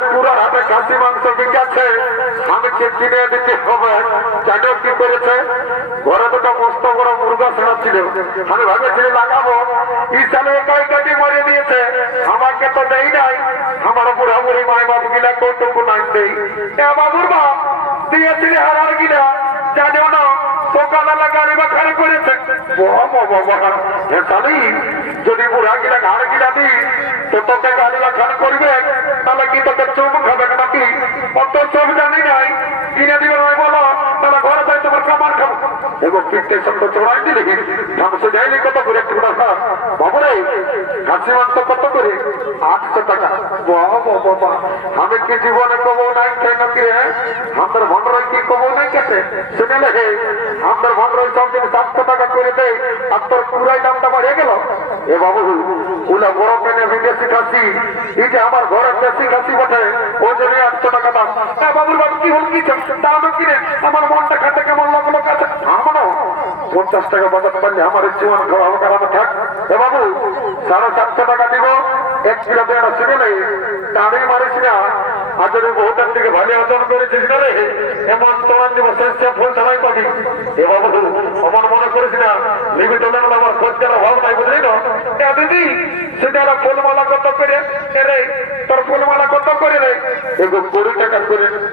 পুরা হাতে খাসি মাংস বিকাচ্ছে, স্বামীকে কিনে দিতে হবে। কেন কি করেছে, ঘরে দুটো মস্ত বড় মুরগা ছাড়া ছিল, আমি ভাবেছিলাম লাগাবো, ই সালে একাই কাটি মরে দিয়েছে, আমাকে তো দেই নাই। আমার বুড়া বুড়ি মায় বাবু গিলা কৌটুকু নাই দেই, বাবুর বাপ দিয়েছিলি হারার গিলা জানো না, সকালবেলা গাড়ি বাখারি করেছে। যদি বুড়া গিলা ঘাড় গিলা দিই তো তোকে গাড়ি বাখারি করবে, তাহলে কি তোকে চুপ খাবে নাকি? অত চোখ জানি নাই, কিনে দিবে নয় বলো, তাহলে ঘরে যাই তোমার কামার খাবো। এবং কিনতে সঙ্গ চড়াই দিলে ধামসে যাইনি কত করে একটু টাকা বাবুরে, খাসি মাংস কত করে? 800 টাকা। বাবা আমি কি জীবনে কবো নাই কেন কি রে, আমাদের ভন্ডরাই কি কবো নাই কেটে শুনে লেগে আমাদের ভন্ডরাই সব দিন 700 টাকা করে দেয়, আর তোর পুরাই দামটা বাড়িয়ে গেল। এ বাবু ওলা বড় কেনে বিদেশি খাসি, এই যে আমার ঘরে দেশি খাসি বটে, ওই জন্য 800 টাকা দাম। বাবুর বাবু কি হল কি দাম কিনে আমার মনটা খাতে কেমন লাগলো কাছে। আমারও 50 টাকা বাজাতে পারলে আমার জীবন খাওয়া কারামে থাক। এ বাবু 750 টাকা দিব, 1 কিলো দেড় শুনে দাঁড়ি মারিস না। আর যদি বহুটার দিকে ভালো ওজন করেছিস না রে, এমন তোমার দিব শেষ ফুল থানায় পাবি। এ বাবু অমন মনে করিস না, লিবি তোলে আমার খোঁজ করা ভাব নাই, বুঝলি না? দিদি সেটা ফুলমালা কত করে রে, তোর ফুলমালা কত করে রে? 20 টাকা করে।